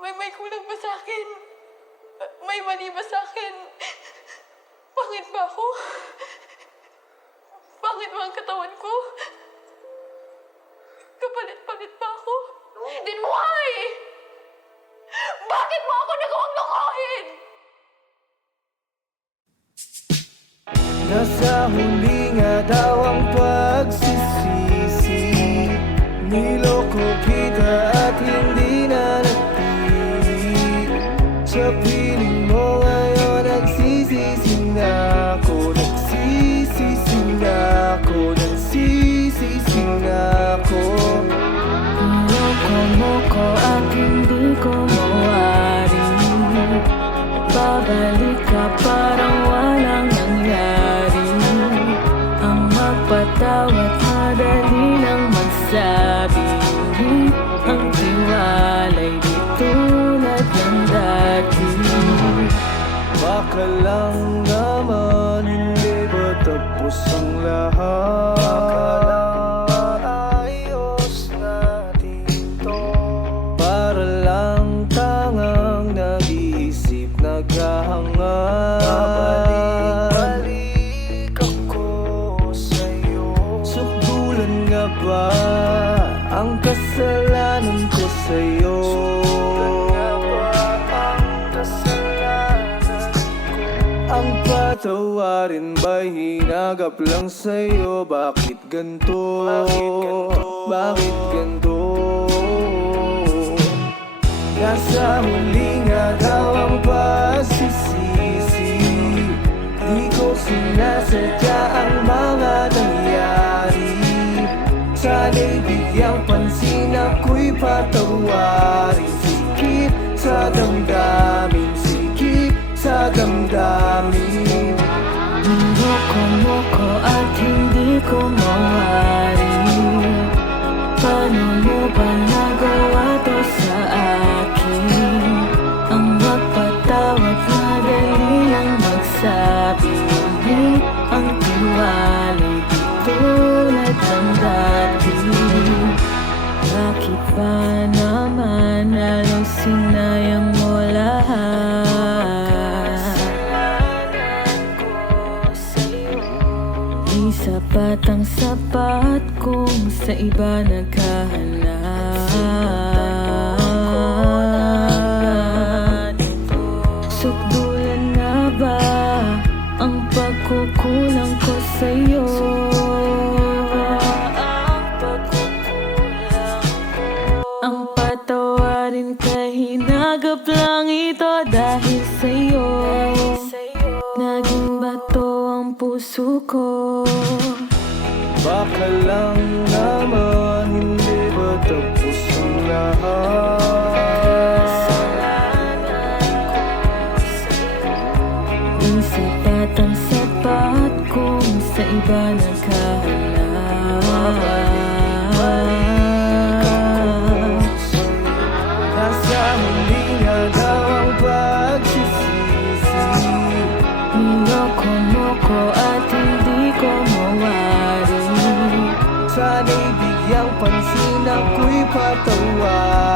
May kulang ba sa akin? May mali ba sa akin? Pangit ba ako? Pangit ba ang katawan ko? Kapalit-palit ba ako? Then why? Bakit mo ako nagawang lokohin? Nasa huli nga daw ang pagsisisi. Niloko kita at hindi na nagpili. Sa piling mo ngayon nagsisisi na ako. Nagsisisi na ako. Nagsisisi na ako. Niloko mo ko at hindi ko mawari. Babalik ka parang walang nangyari. Ang magpatawad madali lang magsabi. Ang tiwala'y di tulad ng dati. Baka lang naman hindi ba tapos ang lahat? Baka lang ayos na dito. Para lang tangang nag-iisip naghahangad. Babalik ako sa'yo. Sukdulan nga ba ang kasalanan ko sa'yo? Ang patawarin ba'y hinagap lang sa'yo? Bakit ganito? Bakit ganito? Nasa huli nga daw ang pagsisisi. Di ko sinasadya ang mga nangyari. Sana'y bigyang pansin ako'y patawarin. Sikip sa damdamin, sikip sa damdamin. Niloko mo ko at hindi ko mawari. Paano mo ba nagawa to sa akin? Ang magpatawad madali lang magsabi. Ang tiwala'y di tulad ng dati. Bakit ba naman halos sinayang mo lahat? Di sapat ang sapat kung sa iba naghahanap. Sukdulan na ba ang pagkukulang ko sa'yo? Ang patawarin ka hinagap lang ito dahil sa'yo. Naging bato ang puso ko. Baka lang naman hindi ba tapos ang lahat? Di sapat ang sapat kung sa iba naghahanap. Nasa huli nga daw ang pagsisisi. Niloko mo ko at hindi ko mawari. Sana'y bigyang pansin ako'y patawarin.